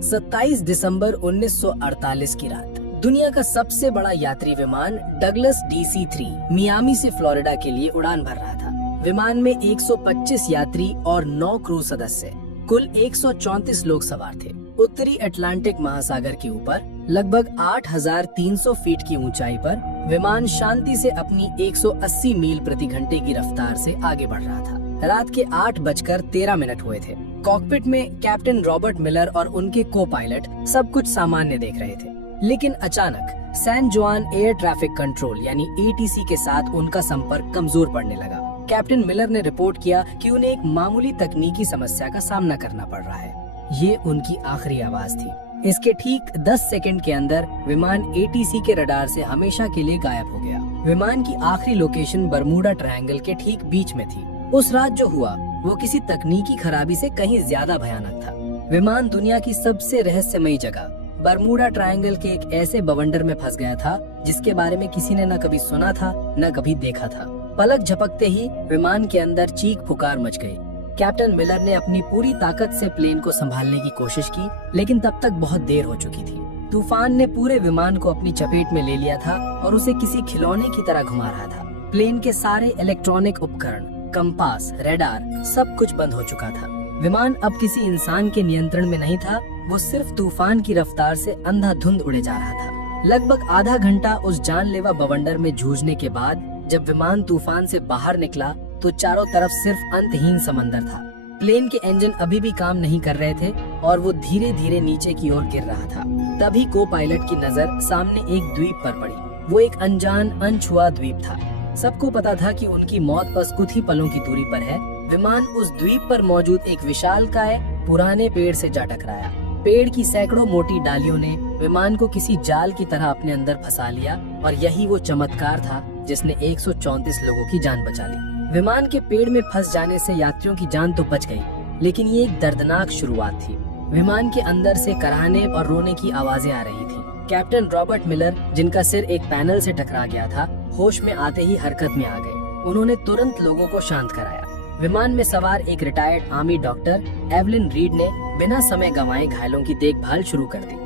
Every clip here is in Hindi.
27 दिसंबर 1948 की रात दुनिया का सबसे बड़ा यात्री विमान डगलस DC-3 मियामी से फ्लोरिडा के लिए उड़ान भर रहा था। विमान में 125 यात्री और 9 क्रू सदस्य, कुल 134 लोग सवार थे। उत्तरी अटलांटिक महासागर के ऊपर लगभग 8,300 फीट की ऊंचाई पर विमान शांति से अपनी 180 मील प्रति घंटे की रफ्तार से आगे बढ़ रहा था। रात के 8:13 हुए थे। कॉकपिट में कैप्टन रॉबर्ट मिलर और उनके को पायलट सब कुछ सामान्य देख रहे थे, लेकिन अचानक सैन जुआन एयर ट्रैफिक कंट्रोल यानी ATC के साथ उनका संपर्क कमजोर पड़ने लगा। कैप्टन मिलर ने रिपोर्ट किया कि उन्हें एक मामूली तकनीकी समस्या का सामना करना पड़ रहा है। ये उनकी आखिरी आवाज थी। इसके ठीक 10 सेकंड के अंदर विमान ATC के रडार से हमेशा के लिए गायब हो गया। विमान की आखिरी लोकेशन बरमूडा ट्रायंगल के ठीक बीच में थी। उस रात जो हुआ वो किसी तकनीकी खराबी से कहीं ज्यादा भयानक था। विमान दुनिया की सबसे रहस्यमयी जगह बरमूडा ट्रायंगल के एक ऐसे बवंडर में फंस गया था जिसके बारे में किसी ने न कभी सुना था न कभी देखा था। पलक झपकते ही विमान के अंदर चीख पुकार मच गई। कैप्टन मिलर ने अपनी पूरी ताकत से प्लेन को संभालने की कोशिश की, लेकिन तब तक बहुत देर हो चुकी थी। तूफान ने पूरे विमान को अपनी चपेट में ले लिया था और उसे किसी खिलौने की तरह घुमा रहा था। प्लेन के सारे इलेक्ट्रॉनिक उपकरण, कंपास, रडार सब कुछ बंद हो चुका था। विमान अब किसी इंसान के नियंत्रण में नहीं था, वो सिर्फ तूफान की रफ्तार से अंधाधुंध उड़े जा रहा था। लगभग आधा घंटा उस जानलेवा बवंडर में जूझने के बाद जब विमान तूफान से बाहर निकला तो चारों तरफ सिर्फ अंतहीन समंदर था। प्लेन के इंजन अभी भी काम नहीं कर रहे थे और वो धीरे धीरे नीचे की ओर गिर रहा था। तभी को पायलट की नजर सामने एक द्वीप पर पड़ी। वो एक अनजान अनछुआ द्वीप था। सबको पता था कि उनकी मौत बस कुछ ही पलों की दूरी पर है। विमान उस द्वीप पर मौजूद एक विशालकाय पुराने पेड़ से जा टकराया। पेड़ की सैकड़ों मोटी डालियों ने विमान को किसी जाल की तरह अपने अंदर फंसा लिया और यही वो चमत्कार था जिसने 134 लोगों की जान बचा ली। विमान के पेड़ में फंस जाने से यात्रियों की जान तो बच गई, लेकिन ये एक दर्दनाक शुरुआत थी। विमान के अंदर से कराहने और रोने की आवाजें आ रही थी। कैप्टन रॉबर्ट मिलर, जिनका सिर एक पैनल से टकरा गया था, होश में आते ही हरकत में आ गए। उन्होंने तुरंत लोगों को शांत कराया। विमान में सवार एक retired army doctor Evelyn read ने बिना समय गंवाए घायलों की देखभाल शुरू कर दी।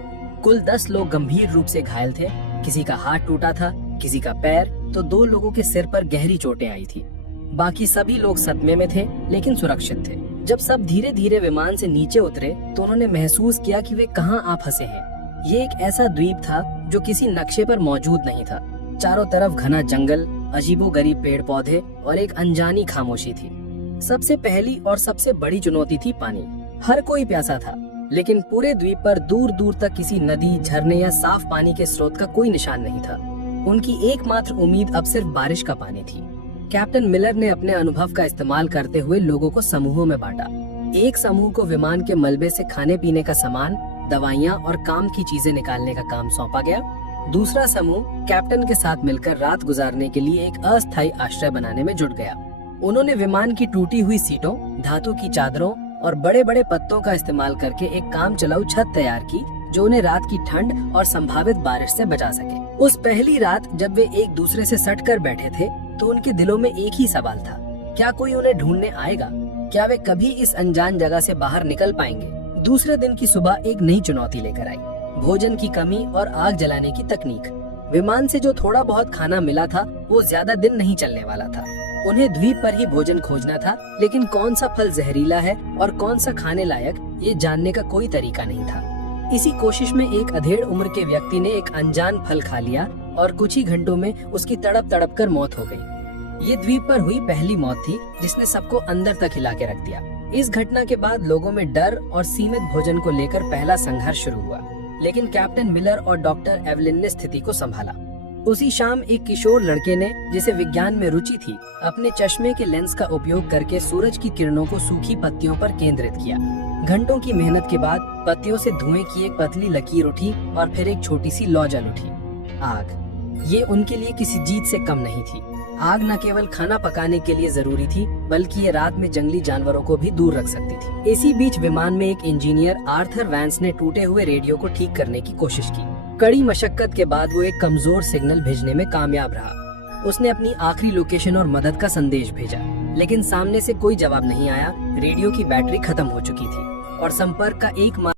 कुल 10 लोग गंभीर रूप से घायल थे। किसी का हाथ टूटा था, किसी का पैर, तो 2 लोगों के सिर पर गहरी चोटें आई थी। बाकी सभी लोग सदमे में थे लेकिन सुरक्षित थे। जब सब धीरे धीरे विमान से नीचे उतरे तो उन्होंने महसूस किया कि वे कहाँ आ फंसे हैं। ये एक ऐसा द्वीप था जो किसी नक्शे पर मौजूद नहीं था। चारों तरफ घना जंगल, अजीबोगरीब पेड़ पौधे और एक अनजानी खामोशी थी। सबसे पहली और सबसे बड़ी चुनौती थी पानी। हर कोई प्यासा था, लेकिन पूरे द्वीप पर दूर दूर तक किसी नदी, झरने या साफ पानी के स्रोत का कोई निशान नहीं था। उनकी एकमात्र उम्मीद अब सिर्फ बारिश का पानी थी। कैप्टन मिलर ने अपने अनुभव का इस्तेमाल करते हुए लोगों को समूहों में बांटा। एक समूह को विमान के मलबे से खाने पीने का सामान, दवाइयाँ और काम की चीजें निकालने का काम सौंपा गया। दूसरा समूह कैप्टन के साथ मिलकर रात गुजारने के लिए एक अस्थायी आश्रय बनाने में जुट गया। उन्होंने विमान की टूटी हुई सीटों, धातु की चादरों और बड़े बड़े पत्तों का इस्तेमाल करके एक काम चलाऊ छत तैयार की जो उन्हें रात की ठंड और संभावित बारिश से बचा सके। उस पहली रात जब वे एक दूसरे से सटकर बैठे थे तो उनके दिलों में एक ही सवाल था, क्या कोई उन्हें ढूंढने आएगा? क्या वे कभी इस अनजान जगह से बाहर निकल पाएंगे? दूसरे दिन की सुबह एक नई चुनौती लेकर आई, भोजन की कमी और आग जलाने की तकनीक। विमान से जो थोड़ा बहुत खाना मिला था वो ज्यादा दिन नहीं चलने वाला था। उन्हें द्वीप पर ही भोजन खोजना था, लेकिन कौन सा फल जहरीला है और कौन सा खाने लायक, ये जानने का कोई तरीका नहीं था। इसी कोशिश में एक अधेड़ उम्र के व्यक्ति ने एक अनजान फल खा लिया और कुछ ही घंटों में उसकी तड़प तड़प कर मौत हो गई। ये द्वीप पर हुई पहली मौत थी जिसने सबको अंदर तक हिला के रख दिया। इस घटना के बाद लोगों में डर और सीमित भोजन को लेकर पहला संघर्ष शुरू हुआ, लेकिन कैप्टन मिलर और डॉक्टर एवलिन ने स्थिति को संभाला। उसी शाम एक किशोर लड़के ने, जिसे विज्ञान में रुचि थी, अपने चश्मे के लेंस का उपयोग करके सूरज की किरणों को सूखी पत्तियों पर केंद्रित किया। घंटों की मेहनत के बाद पत्तियों से धुएं की एक पतली लकीर उठी और फिर एक छोटी सी लौ जल उठी। आग। ये उनके लिए किसी जीत से कम नहीं थी। आग न केवल खाना पकाने के लिए जरूरी थी, बल्कि ये रात में जंगली जानवरों को भी दूर रख सकती थी। इसी बीच विमान में एक इंजीनियर आर्थर वैंस ने टूटे हुए रेडियो को ठीक करने की कोशिश की। कड़ी मशक्कत के बाद वो एक कमजोर सिग्नल भेजने में कामयाब रहा। उसने अपनी आखिरी लोकेशन और मदद का संदेश भेजा, लेकिन सामने से कोई जवाब नहीं आया। रेडियो की बैटरी खत्म हो चुकी थी और संपर्क का एकमात्र